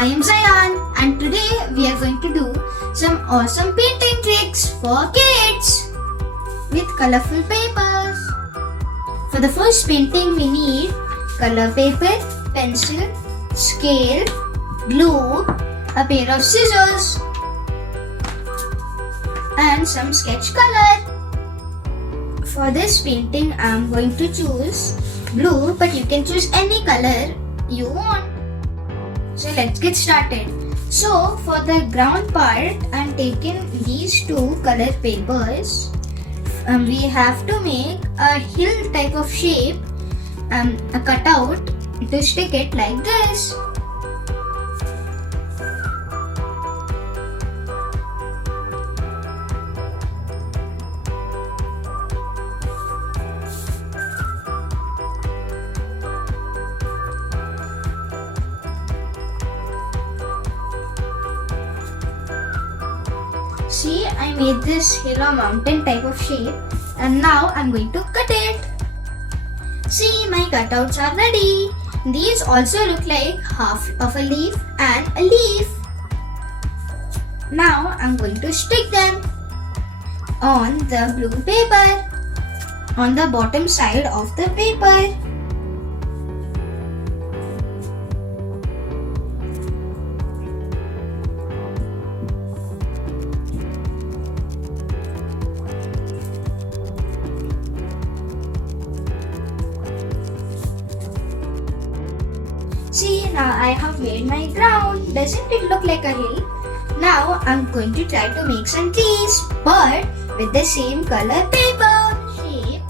I am Zayan and today we are going to do some awesome painting tricks for kids with colorful papers. For the first painting we need color paper, pencil, scale, glue, a pair of scissors and some sketch color. For this painting I am going to choose blue, but you can choose any color you want. So let's get started. So for the ground part I am taking these two color papers. We have to make a hill type of shape, a cutout to stick it like this. See, I made this hill or mountain type of shape and now I'm going to cut it. See, my cutouts are ready. These also look like half of a leaf and a leaf. Now I'm going to stick them on the blue paper, on the bottom side of the paper. See, now I have made my ground. Doesn't it look like a hill? Now I'm going to try to make some trees, but with the same color paper shape.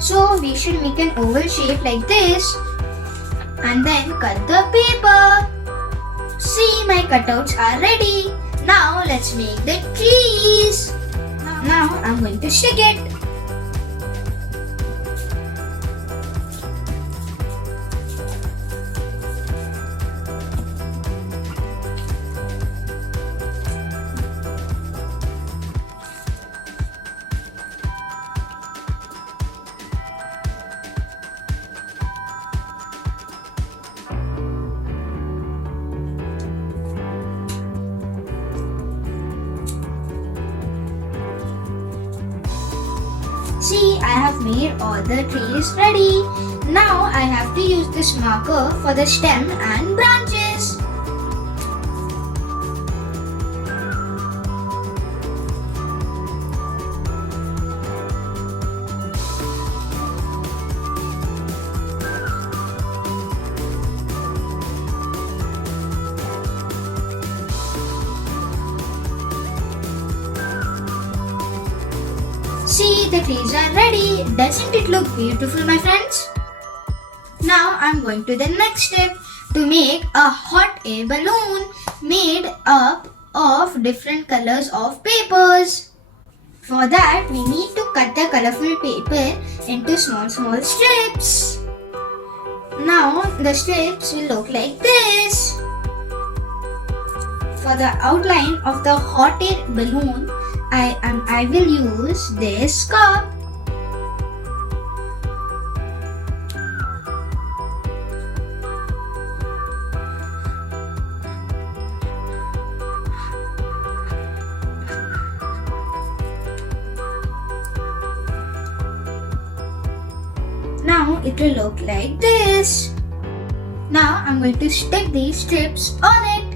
So we should make an oval shape like this and then cut the paper. See, my cutouts are ready. Now let's make the trees. Now I'm going to stick it. See, I have made all the trees ready. Now I have to use this marker for the stem and branches. See, the trees are ready. Doesn't it look beautiful, my friends? Now I'm going to the next step to make a hot air balloon made up of different colors of papers. For that, we need to cut the colorful paper into small strips. Now the strips will look like this. For the outline of the hot air balloon, I will use this cup. Now it will look like this. Now I'm going to stick these strips on it.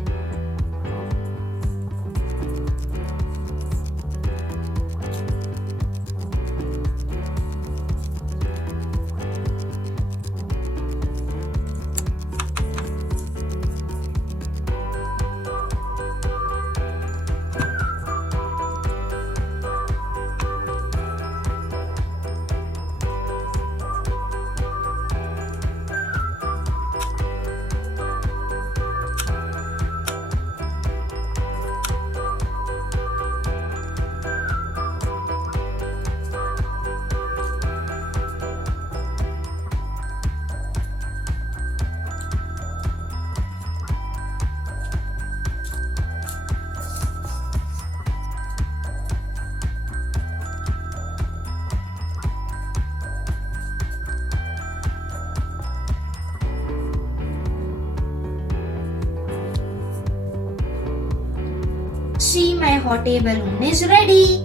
See, my hot air balloon is ready.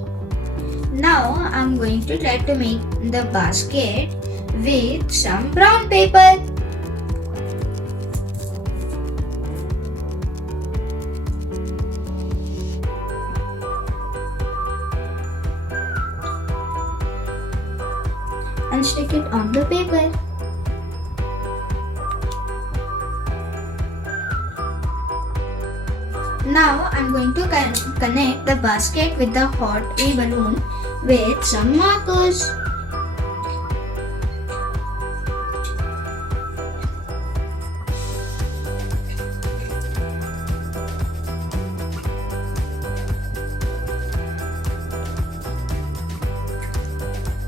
Now I'm going to try to make the basket with some brown paper. And stick it on the paper. Now I'm going to connect the basket with the hot air balloon with some markers.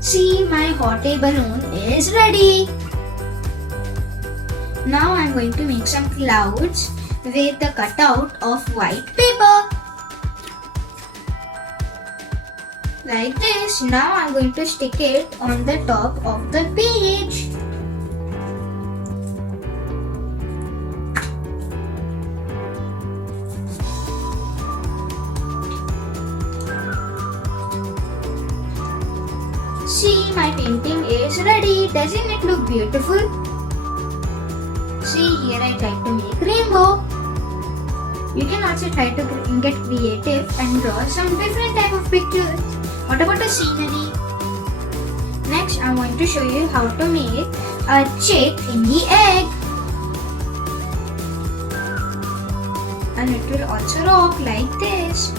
See, my hot air balloon is ready. Now I'm going to make some clouds with the cutout of white paper. Like this. Now I'm going to stick it on the top of the page. See, my painting is ready. Doesn't it look beautiful? See, here I tried to make rainbow. You can also try to get creative and draw some different type of pictures. What about the scenery? Next, I'm going to show you how to make a chick in the egg. And it will also rock like this.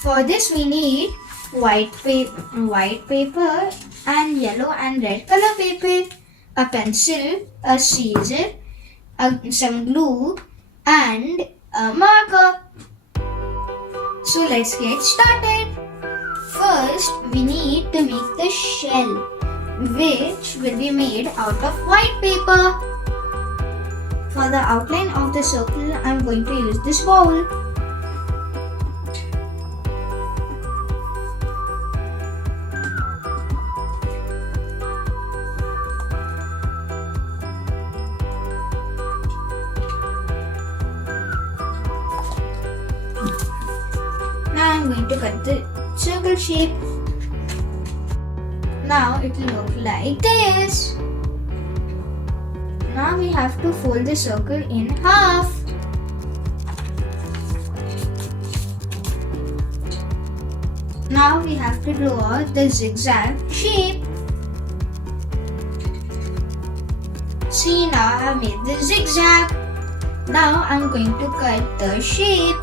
For this we need white paper and yellow and red color paper, a pencil, a scissor, some glue and a marker. So let's get started. First we need to make the shell, which will be made out of white paper. For the outline of the circle, I'm going to use this bowl. Now I'm going to cut the circle shape. Now it will look like this. Now we have to fold the circle in half. Now we have to draw the zigzag shape. See, now I have made the zigzag. Now I'm going to cut the shape.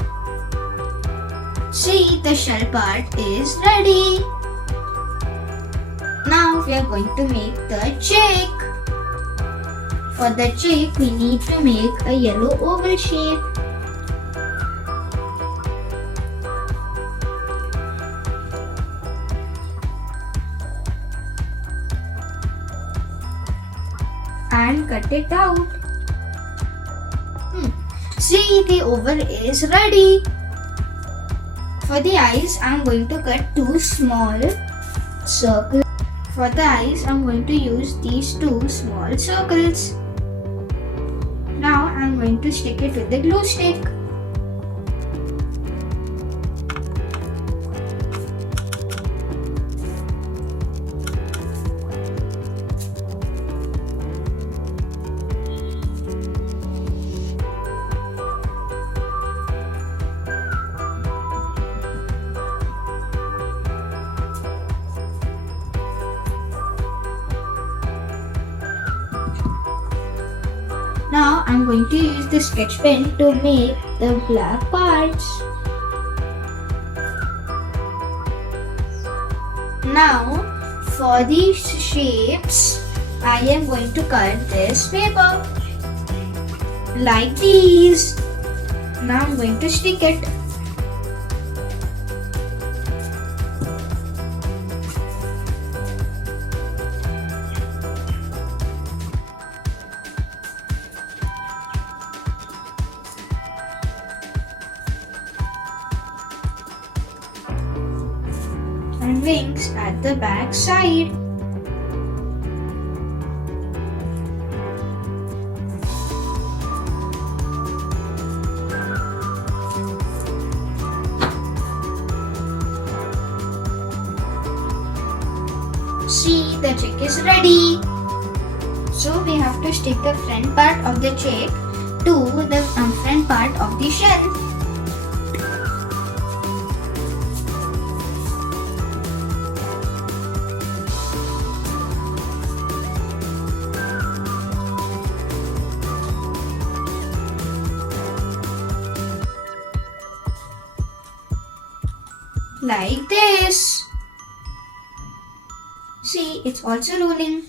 See, the shell part is ready. Now we are going to make the chick. For the chick, we need to make a yellow oval shape. And cut it out. See, the oval is ready. For the eyes, I am going to cut two small circles. For the eyes, I am going to use these two small circles. Now I am going to stick it with the glue stick. Now I'm going to use the sketch pen to make the black parts. Now for these shapes, I am going to cut this paper like these. Now I'm going to stick it. And wings at the back side. See, the check is ready. So we have to stick the front part of the check to the front part of the shell. Like this. See, it's also rolling.